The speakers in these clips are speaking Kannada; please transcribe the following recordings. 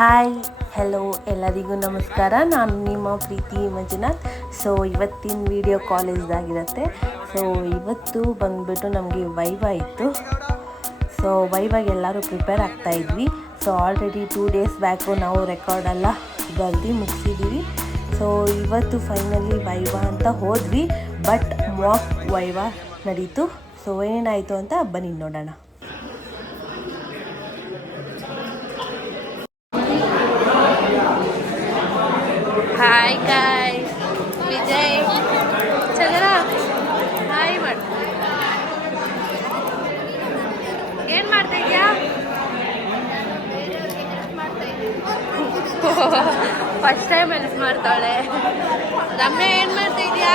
ಹಾಯ್ ಹೆಲೋ ಎಲ್ಲರಿಗೂ ನಮಸ್ಕಾರ. ನಾನು ನಿಮ್ಮ ಪ್ರೀತಿ ಮಂಜುನಾಥ್. ಸೊ ಇವತ್ತಿನ ವಿಡಿಯೋ ಕಾಲೇಜ್ದಾಗಿರುತ್ತೆ. ಸೊ ಇವತ್ತು ಬಂದುಬಿಟ್ಟು ನಮಗೆ ವೈವಾ ಇತ್ತು. ಸೊ ವೈವಾಗಿ ಎಲ್ಲರೂ ಪ್ರಿಪೇರ್ ಆಗ್ತಾಯಿದ್ವಿ. ಸೊ ಆಲ್ರೆಡಿ 2 ಡೇಸ್ ಬ್ಯಾಕು ನಾವು ರೆಕಾರ್ಡೆಲ್ಲ ಬರೆದು ಮುಗಿಸಿದ್ದೀವಿ. ಸೊ ಇವತ್ತು ಫೈನಲಿ ವೈವಾ ಅಂತ ಹೋದ್ವಿ, ಬಟ್ ಮಾಕ್ ವೈವಾ ನಡೀತು. ಸೊ ಏನಾಯಿತು ಅಂತ ಬನ್ನಿ ನೋಡೋಣ. Hi guys, Vijay Chandra hi ಮಾಡು. ಏನು ಮಾಡ್ತಾ ಇದೆಯಾ? ಫಸ್ಟ್ ಟೈಮ್ ಹೆಲ್ಪ್ ಮಾಡ್ತಾಳೆ. ರಮ್ಯಾ ಏನು ಮಾಡ್ತಾ ಇದೆಯಾ?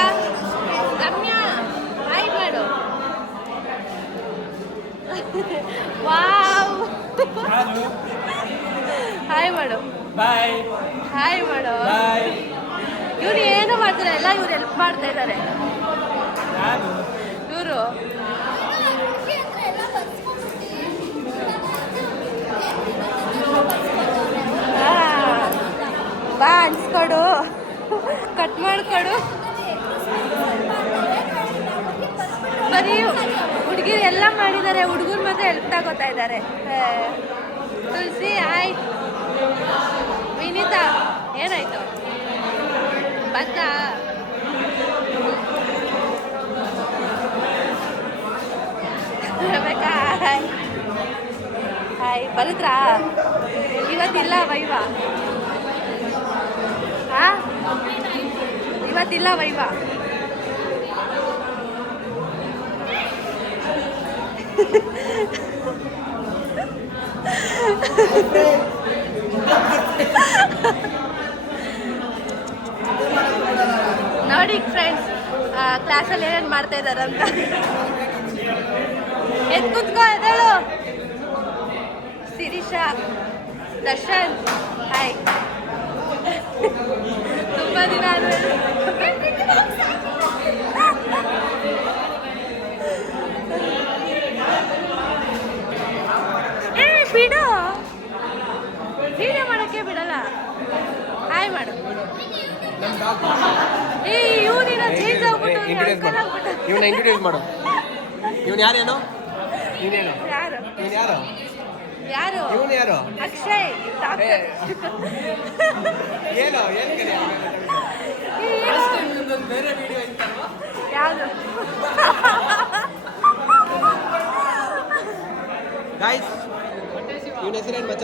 ರಮ್ಯಾ ಹಾಯ್ ಮಾಡು. ವಾವ್, ಹಾಯ್ ಮಾಡು. ಬಾಯ್ ಹಾಯ್ ಮಾಡು. ಬಾಯ್. ಇವ್ರು ಏನು ಮಾಡ್ತಾರೆ, ಎಲ್ಲ ಇವ್ರು ಹೆಲ್ಪ್ ಮಾಡ್ತಾ ಇದ್ದಾರೆ. ಇವರು ಬಾ ಅನ್ಸ್ಕೊಡು, ಕಟ್ ಮಾಡ್ಕೊಡು. ಬರೀ ಹುಡುಗಿರು ಎಲ್ಲ ಮಾಡಿದ್ದಾರೆ, ಹುಡುಗರು ಮಾತ್ರ ಹೆಲ್ಪ್ ತಗೋತಾ ಇದ್ದಾರೆ. ತುಳಸಿ ಆಯ್ತು. ವಿನೀತಾ ಏನಾಯ್ತು? ಬಂದ ಹಾಯ್ ಹಾಯ್. ಬರುತ್ತಾ? ಇವತ್ತಿಲ್ಲ ವೈವಾ? ಹಾ, ಇವತ್ತಿಲ್ಲ ವೈವಾ. ನೋಡಿ ಫ್ರೆಂಡ್ಸ್, ಕ್ಲಾಸಲ್ಲಿ ಏನೇನು ಮಾಡ್ತಾ ಇದ್ದಾರೆ ಅಂತ. ಎದ್ದು ಕೂತ್ಕೋ, ಎದ್ದೇಳು. ಶಿರೀಷಾ, ದರ್ಶನ್ ಹಾಯ್. ತುಂಬ ದಿನ ಆದ್ಮೇಲೆ ಬಿಡು, ವಿಡಿಯೋ ಮಾಡೋಕ್ಕೆ ಬಿಡಲ್ಲ. ಹಾಯ್ ಮಾಡು. ಇವನಿನ ಚೇಂಜ್ ಆಗ್ಬಿಟ್ಟು ಇವನ್ನ ಇಂಟ್ರೊಡ್ಯೂಸ್ ಮಾಡು. ಇವನು ಯಾರೇನು? ನೀನೇನು? ಯಾರು ಇವನು ಯಾರು? ಯಾರು? ಇವನು ಯಾರು? ಅಕ್ಷಯ್. ಏನು ಏನು ಬೇರೆ ವಿಡಿಯೋ ಇತ್ತಲ್ವಾ? ಯಾವುದು? ಗಾಯ್ಸ್, ಇವನ ಹೆಸರೇನು ಮಚ್ಚ?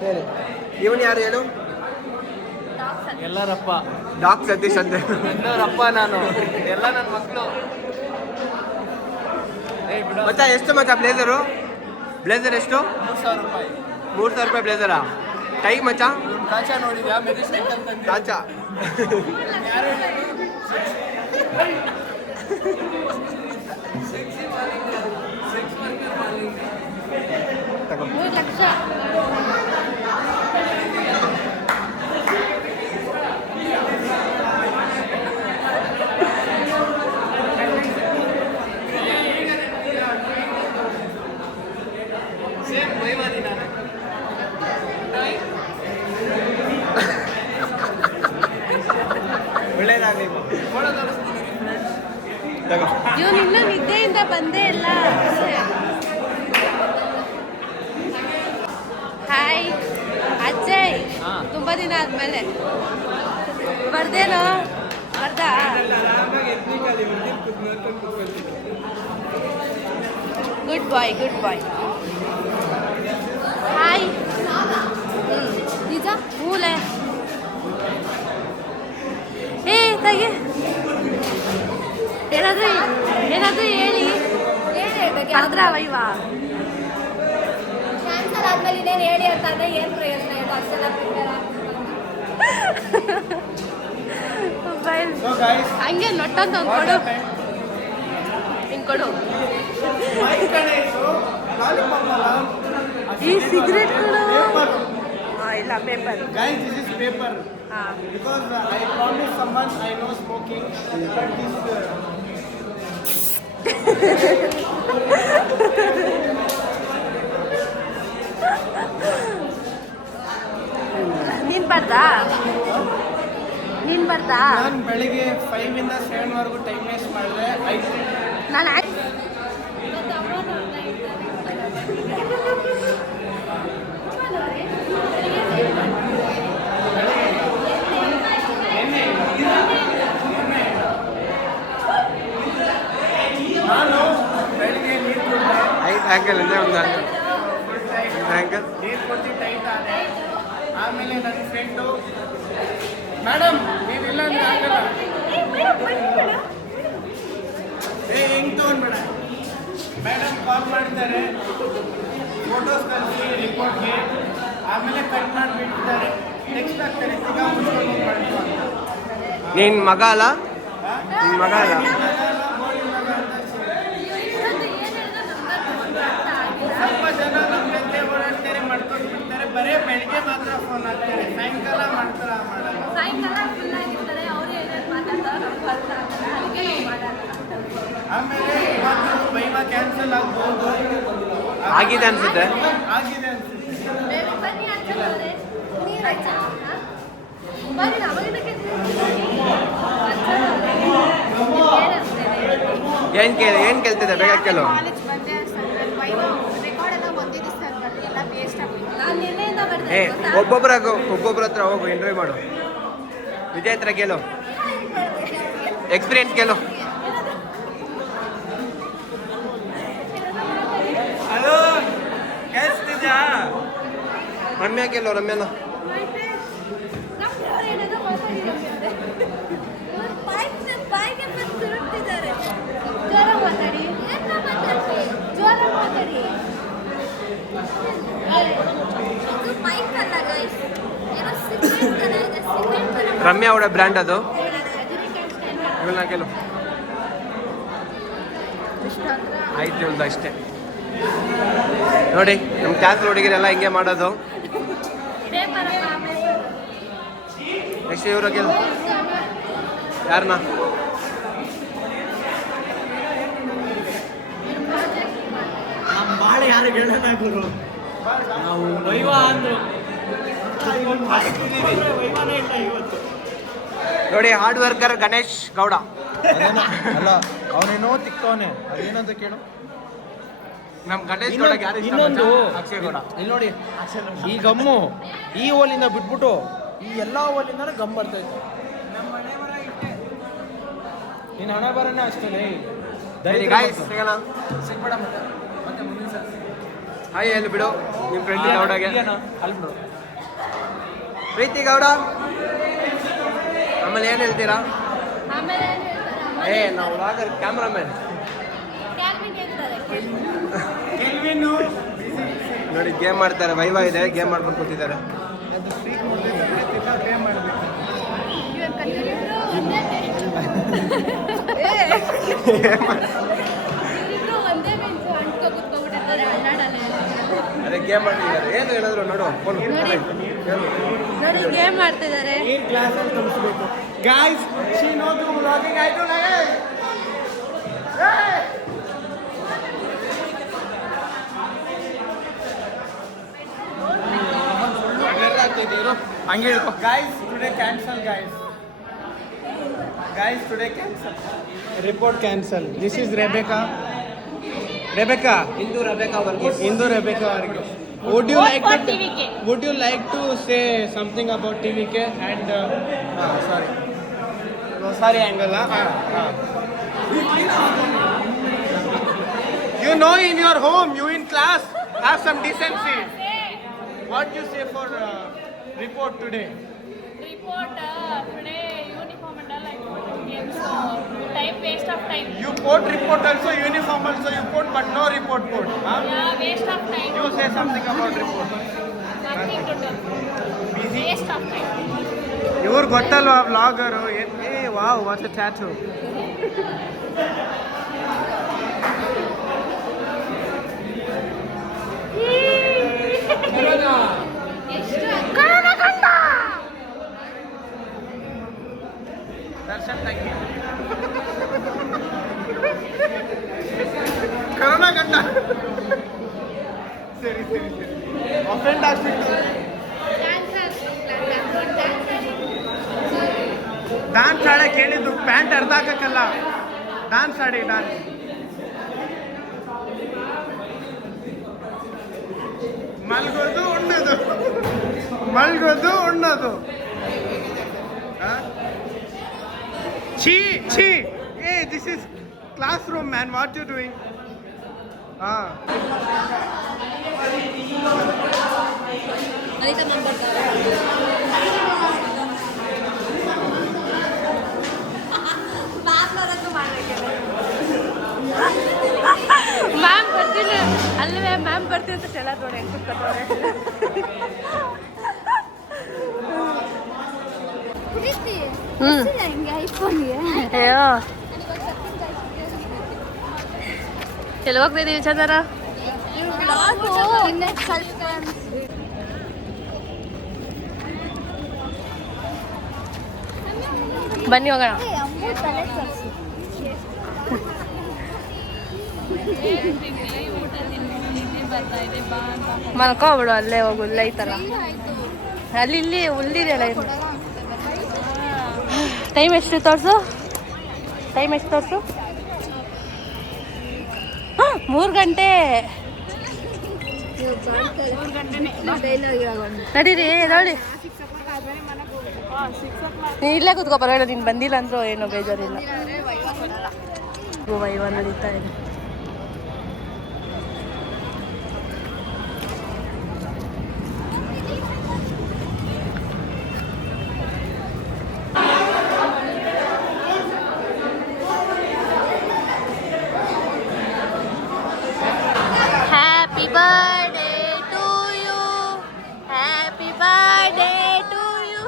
ಸರಿ, ಇವನು ಯಾರು ಹೇಳು? ಎಲ್ಲರಪ್ಪ. ಡಾಕ್ ಸತೀಶ್ ಅಂತೆ. ಎಲ್ಲರಪ್ಪ ನಾನು, ಎಲ್ಲ ನನ್ನ ಮಕ್ಕಳು. ಮಚ್ಚ ಎಷ್ಟು ಮಚ್ಚ ಬ್ಲೇಸರು? ಬ್ಲೇಸರ್ ಎಷ್ಟು? 3,000 ರೂಪಾಯಿ. 3,000 ರೂಪಾಯಿ ಬ್ಲೇಸರಾ? ಟೈ ಮಚ್ಚ? ಕಾಚಾ ನೋಡಿದ್ಯಾ? ಮೆಜೆಸ್ಟಿಕ್ ಅಂತ ಕಾಚಾ. ತಗೋ. 3 ಲಕ್ಷ. ಒಳ್ಳೇದಾಗಲಿ. ತಗೋ. ಇವನು ಇನ್ನೂ ನಿದ್ದೆಯಿಂದ ಬಂದೇ ಇಲ್ಲ. ಹಾಯ್ ಅಜಯ್, ತುಂಬ ದಿನ ಆದ್ಮೇಲೆ ಬರ್ದೇನೋ? ಬರ್ದ? ಗುಡ್ ಬಾಯ್, ಗುಡ್ ಬಾಯ್. ಹಾಯ್. ನಿಜ ಮೂಲೆ ಏ ತಗಿ. ಏನಾದರೂ ಹೇಳಿ. ಕರ್ದ್ರ ವೈವಾ ಕ್ಯಾನ್ಸಲ್ ಆದ್ಮೇಲೆ ಇನ್ನೇನು ಹೇಳಿ ಅಂತಂದ್ರೆ ಏನು ಪ್ರಯೋಜನ ಇದೆ? ಅಷ್ಟೆಲ್ಲ ಪ್ರಿಪೇರ್ ಮೊಬೈಲ್ ಹಂಗೆ ನೊಟ್ಟಂತ ಒಂದು ಕೊಡು. ಹಿಂಗೆ ಕೊಡು. ಈ ಸಿಗರೇಟ್ ಕೊಡು. ಇಲ್ಲ, paper. Guys, this is paper. Because I promised someone I know smoking, but this ಬರ್ದಾ ನೀನು ಬರ್ದಾ ನಾನು ಬೆಳಿಗ್ಗೆ 5 ಇಂದ 7 ವರೆಗೂ ಟೈಮ್ ವೇಸ್ಟ್ ಮಾಡಿದ್ರೆ ಆಯ್ತು. ನಾನು ನಾನು ಬೆಳಿಗ್ಗೆ ನೀರು ಕುಡಿದೆ, 5 ಆ್ಯಂಗಲ್ ಇದೆ ಒಂದು ಆ್ಯಂಗಲ್. ನೀರು ಕೊಟ್ಟು ಟೈಟ್ ಆದೆ. ಆಮೇಲೆ ನನ್ನ ಫ್ರೆಂಡು ಮೇಡಮ್ ನೀವಿಲ್ಲ ಅಂದ್ರೆ ಆಗಲ್ಲ, ಹೆಂಗೆ ತೊಗೊಂಡ್ಬೇಡ ಮೇಡಮ್ ಕಾಲ್ ಮಾಡ್ತಾರೆ, ಫೋಟೋಸ್ ಕಳಿಸಿ ರಿಪೋರ್ಟ್ಗೆ, ಆಮೇಲೆ ಕಟ್ ಮಾಡಿಬಿಡ್ತಾರೆ, ನೆಕ್ಸ್ಟ್ ಆಗ್ತಾರೆ ತಿರ್ಗಾ ಮುಚ್ಕೊಂಡು ಮಾಡ್ತಾರೆ. ನಿನ್ನ ಮಗ ಅಲ್ಲ, ನಿನ್ನ ಮಗ ಅಲ್ಲ. ಸ್ವಲ್ಪ ಜನ ನಮ್ಮ ಜೊತೆ ಓಡಾಡ್ತಾರೆ, ಮಾಡ್ಕೊಂಡು ಬಿಡ್ತಾರೆ, ಬರೀ ಬೆಳಿಗ್ಗೆ ಮಾತ್ರ ಫೋನ್ ಹಾಕ್ತಾರೆ, ಸಾಯಂಕಾಲ ಮಾಡಲ್ಲ. ಸಾಯಂಕಾಲ ಫುಲ್ ಆಗಿರ್ತಾರೆ, ಅವರು ಏನೇನು ಮಾತಾಡ್ತಾರೆ ನಮ್ಗೆ ಅರ್ಥ ಆಗಲ್ಲ, ಅದಕ್ಕೆ ನಾವು ಮಾಡಲ್ಲ. ಆಮೇಲೆ ಇವತ್ತು ವೈವಾ ಕ್ಯಾನ್ಸಲ್ ಆಗ್ಬೋದು, ಆಗಿದೆ ಅನ್ಸುತ್ತೆ. ಆಗಿದೆ ಅನ್ಸುತ್ತೆ. ಬೇರೆ ಬನ್ನಿ ಹಚ್ಚೋದ್ರೆ ನೀರು ಹಚ್ಚ ಬನ್ನಿ ಅವಾಗಿಂದ ಏನು ಕೇಳ್ತಿದ್ದೆ ಬೇಗ ಕೇಳು. ಕಾಲೇಜ್ ಬಂದೆ ಸರ್, ನನ್ನ ವೈವಾ ರೆಕಾರ್ಡ್ ಎಲ್ಲ ಬಂದಿದೆ ಸರ್, ಎಲ್ಲ ವೇಸ್ಟ್ ಆಗೋಯ್ತು. ನಾನು ನಿನ್ನೆಯಿಂದ ಏ ಬರ್ತೀನಿ ಒಬ್ಬೊಬ್ಬರ ಹತ್ರ ಹೋಗು, ಇಂಟರ್ವ್ಯೂ ಮಾಡು. ವಿಜಯ್ ಹತ್ರ ಕೇಳು, ಎಕ್ಸ್ಪೀರಿಯನ್ಸ್ ಕೇಳು. ಹಲೋ ಕೇಳಿಸ್ತಿದ್ಯಾ? ರಮ್ಯಾ ಕೇಳು, ರಮ್ಯಾನ. ಬಾಯಿಗೆ ಬಂದು ತಿರುಗ್ತಿದ್ದಾರೆ. ಜ್ವರ ಮಾತಾಡಿ, ಜ್ವರ ಮಾತಾಡಿ. ಇದು ಮೈಕ್ ಅಲ್ಲ ಗೈಸ್, ಏನೋ ಸಿಗರೇಟ್ ತರ ಇದೆ, ಸಿಗರೇಟ್ ತರ. ರಮ್ಯಾ ಅವಳ ಬ್ರ್ಯಾಂಡ್ ಅದು. ಇವಳನ್ನ ಕೇಳು. ಆಯ್ತು ಇವಳ್ದು ಅಷ್ಟೇ. ನೋಡಿ ನಮ್ಮ ಕ್ಲಾಸ್ ಹುಡುಗಿರೆಲ್ಲ ಹಿಂಗೆ ಮಾಡೋದು. ನೆಕ್ಸ್ಟ್ ಇವ್ರ ಕೇಳು, ಯಾರನ್ನ? ನಮ್ಮ ಬಾಳೆ ಯಾರಿಗೆ ಹೇಳೋಣ ಗುರು, ನಾವು ವೈವಾ ಅಂದ್ರು ವೈವಾನೇ ಇಲ್ಲ ಇವತ್ತು. ನೋಡಿ ಹಾರ್ಡ್ ವರ್ಕರ್ ಗಣೇಶ್ ಗೌಡ. ಅಲ್ಲ ಅವನೇನೋ ತಿಕ್ತವನೆ, ಅದೇನಂತ ಕೇಳು. ನಮ್ಮ ಗಣೇಶ್ ಗೌಡ ಯಾರು ಇಷ್ಟ? ಇನ್ನೊಂದು ಅಕ್ಷಯ್ ಗೌಡ. ಇಲ್ಲಿ ನೋಡಿ, ಈ ಗಮ್ಮು ಈ ಓಲಿಂದ ಬಿಟ್ಬಿಟ್ಟು ಈ ಎಲ್ಲ ಓಲಿಂದ ಗಮ್ ಬರ್ತೈತೆ. ನಿನ್ನ ಹಣ ಬರನೇ ಅಷ್ಟೇ. ಸರಿ ಗಾಯ್ಸ್, ಸಿಗೋಣ. ಸಿಗ್ಬೇಡ ಮತ್ತೆ ಮುಂದಿನ ಸಲ. ಹಾಯ್ ಹೇಳಿ ಬಿಡು ನಿಮ್ಮ ಫ್ರೆಂಡ್ ಗೌಡಗೆ. ಅಲ್ಲಿ ಬಿಡು. ಪ್ರೀತಿ ಗೌಡ, ಆಮೇಲೆ ಏನು ಹೇಳ್ತೀರಾ? ಆಮೇಲೆ ಏನ್ ಹೇಳ್ತಾರೆ? ಏ ನಾವು ವ್ಲಾಗರ್ ಕ್ಯಾಮ್ರಾಮನ್. ಕ್ಯಾಲ್ವಿನ್ ಹೇಳ್ತಾರೆ. ಕೆಲ್ವಿನು ನೋಡಿ ಗೇಮ್ ಮಾಡ್ತಾರೆ, ವೈವಾ ಇದೆ, ಗೇಮ್ ಮಾಡ್ಕೊಂಡು ಕೂತಿದ್ದಾರೆ. ಇವ್ರಿಬ್ರು ಒಂದೇ ಬೆಂಚು ಅಂಟ್ಕೊ ಕೂತ್ಕೊಂಡ್ಬಿಟ್ಟಿರ್ತಾರೆ, ಅಣ್ಣಾಡಲ್ಲ. ಅದೇ ಗೇಮ್ ಮಾಡ್ತಿದ್ದಾರೆ. ಏನು ಹೇಳಿದ್ರು ನೋಡು, ಫೋನ್ ನೋಡಿ ಗೇಮ್ ಮಾಡ್ತಿದ್ದಾರೆ. ಈ ಕ್ಲಾಸಲ್ಲಿ ತೋರಿಸ್ಬೇಕು guys. She no to vlogging. I don't like. ಹಂಗೆ ಹೇಳ್ಕೊ. Guys today cancel. Guys today cancel. Report cancel. This is Rebecca. Indu Rebecca Varghese. Indu Rebecca Varghese. Would you like to say something about TVK and sorry angle You know, in your home, you in class, have some decency. What you say for report today? Report today uniform and all I put games time waste of time. You put report also, uniform also you put, but no report put. Huh? Yeah, waste of time. You say something about report. Nothing to do. Waste of time. ಇವ್ರು ಗೊತ್ತಲ್ವಾ ವ್ಲಾಗರು. ಏ wow, what a tattoo. Darshan ತಂಗಿ ಕರೋನಾ ಗಂಡ. ಸರಿ ಅಫೆಂಡ್ ಆಗ್ಬಿಟ್ಟು. ಕ್ಯಾನ್ಸರ್ ಡಾನ್ಸ್ ಆಡಕ್ಕೆ ಹೇಳಿದ್ದು, ಪ್ಯಾಂಟ್ ಅರ್ಧ ಹಾಕಕ್ಕಲ್ಲ. ಡಾನ್ಸ್ ಆಡಿ, ಡಾನ್ಸ್. ಮಲ್ಗೋದು ಉಣ್ಣೋದು, ಮಲ್ಗೋದು ಉಣ್ಣೋದು. ಛೀ ಛೀ. ಏ, this is classroom man, what you doing? Ma'am ಬರ್ತೀನಿ ಅಲ್ಲವೇ, ಮ್ಯಾಮ್ ಬರ್ತೀನಿ ಅಂತ ಹೇಳೋದು ನೋಡಿ ಹೆಂಗೆ ಕುತ್ಕೊಂಡವ್ರೆ. ಹಿಂಗೆ ಐಫೋನ್ಗೆ ಅಯ್ಯೋ ಎಲ್ಲಿ ಹೋಗ್ತಿದ್ದೀವಿ ಚಂದನ? ಬನ್ನಿ ಹೋಗೋಣ. ಮಲ್ಕೋಬಿಡು, ಅಲ್ಲೇ ಹೋಗು, ಇಲ್ಲ ಐತಲ್ಲ ಅಲ್ಲಿ, ಇಲ್ಲಿ ಉಲ್ಲಿದೆಯಲ್ಲ. ಟೈಮ್ ಎಷ್ಟು ತೋರಿಸು, ಟೈಮ್ ಎಷ್ಟು ತೋರಿಸು? 3 ಗಂಟೆ. ನಡೀರಿ ನೋಡಿ, ನೀನು ಇಲ್ಲೇ ಕೂತ್ಕೋ, ಪರವಾಗಿಲ್ಲ. ನೀನು ಬಂದಿಲ್ಲ ಅಂದ್ರೂ ಏನೋ ಬೇಜಾರಿಲ್ಲ. ವೈವ ನಡೀತಾ ಇದೆ. Happy birthday to you. Happy birthday to you.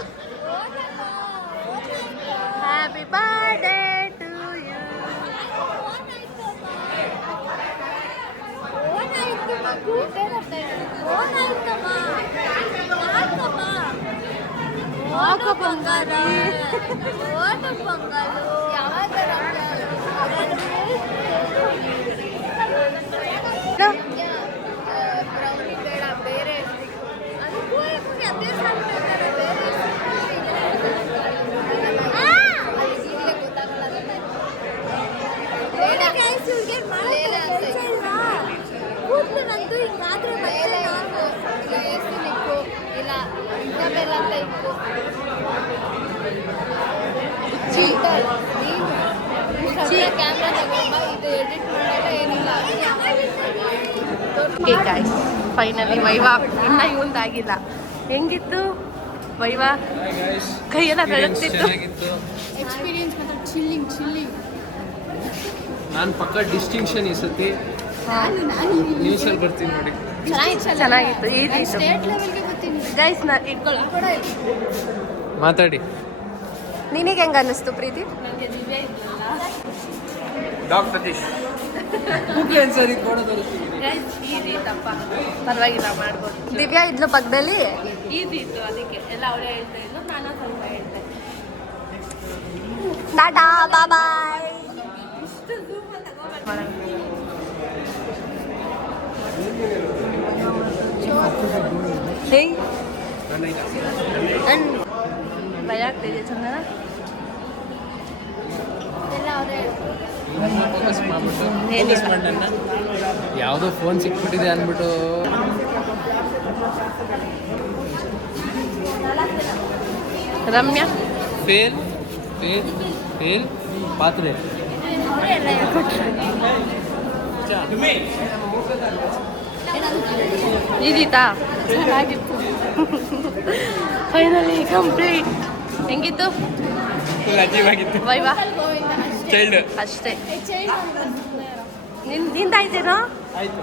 Happy birthday to you. Okay guys, finally viva ಇನ್ನ ಇವಂದಾಗಿಲ್ಲ. ಹೆಂಗಿತ್ತು ವೈವಾ? ಕೈಯೆಲ್ಲ ಬೆಳಗ್ತಿತ್ತು. ಎಕ್ಸ್ಪೀರಿಯನ್ಸ್ ಮಾತ್ರ ಚಿಲ್ಲಿಂಗ್ ಚಿಲ್ಲಿಂಗ್. ನಾನು ಪಕ್ಕ ಡಿಸ್ಟಿಂಕ್ಷನ್ ಈ ಸತಿ ನ್ಯೂಸಲ್ಲಿ ಬರ್ತೀನಿ ನೋಡಿ. ಚೆನ್ನಾಗಿತ್ತು, ಈಸಿ ಇತ್ತು ಸ್ಟೇಟ್ ಲೆವೆಲ್ಗೆ ಬರ್ತೀನಿ ಗೈಸ್. ಇಟ್ಕೊಳ್ಳ ಮಾತಾಡಿ. ನಿನಗೆ ಹೆಂಗ ಅನ್ನಿಸ್ತು ಪ್ರೀತಿ? ಡಾಕ್ಟರ್ ಸತೀಶ್ ಈಸಿ ಇತ್ತಪ್ಪ, ಪರವಾಗಿಲ್ಲ, ಮಾಡ್ಬೋದು. ದಿವ್ಯಾ ಇದ್ಲು ಪಕ್ಕದಲ್ಲಿ, ಈಸಿ ಇತ್ತು. ಅದಕ್ಕೆ ಎಲ್ಲ ಅವರೇ ಹೇಳ್ತಾ ಇದ್ರು, ನಾನು ಸ್ವಲ್ಪ ಹೇಳ್ತೆ. ಟಾಟಾ ಬಾಯ್. ಹೇಯ್ ಭಯ ಆಗ್ತಿದೆ ಚಂದನ. ಯಾವುದೋ ಫೋನ್ ಸಿಕ್ಬಿಟ್ಟಿದೆ ಅಂದ್ಬಿಟ್ಟು ರಮ್ಯಾ ಫೇಲ್ ಫೇಲ್ ಫೇಲ್ ಪಾತ್ರೆ ಇದೀತಾ? Finally complete. ಹೆಂಗಿತ್ತು ಅಜೀವಾಗಿತ್ತು. ವೈವಾ ಚೈಲ್ಡ್ ಅಷ್ಟೇ. ನಿಂದಾಯ್ತೇನೋ? ಆಯಿತು,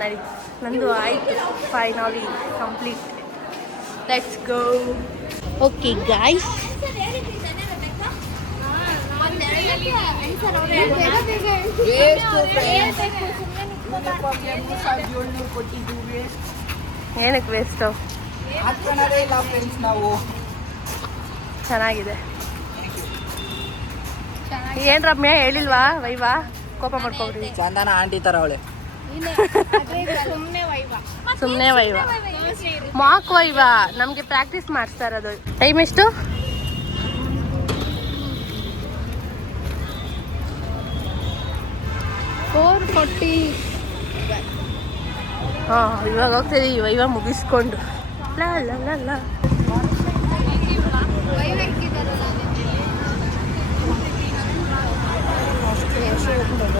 ನಡಿ. ನಂದು ಆಯಿತು. Finally complete. Let's go. Okay guys, ಏನಕ್ಕೆ ವೇಸ್ಟು? ಚೆನ್ನಾಗಿದೆ. ಏನ್ ರಮ್ಯಾ ಹೇಳಿಲ್ವಾ ವೈವಾ? ಕೋಪ ಮಾಡ್ಕೊಬಿಡಿ. ಚಂದನ ಆಂಟಿ ತರ ಅವಳೆ. ಸುಮ್ಮನೆ ವೈವ ಸುಮ್ಮನೆ ವೈವ ಮಾಕ್ ವೈವ ನಮಗೆ ಪ್ರಾಕ್ಟೀಸ್ ಮಾಡಿಸ್ತಾ ಇರೋದು. ಟೈಮ್ ಎಷ್ಟು? ಹಾಂ ಇವಾಗ ಹೋಗ್ತಿದ್ದೀವಿ ವೈವ ಮುಗಿಸ್ಕೊಂಡು. ಲಾ ಲಾ ಲಾ ಲಾ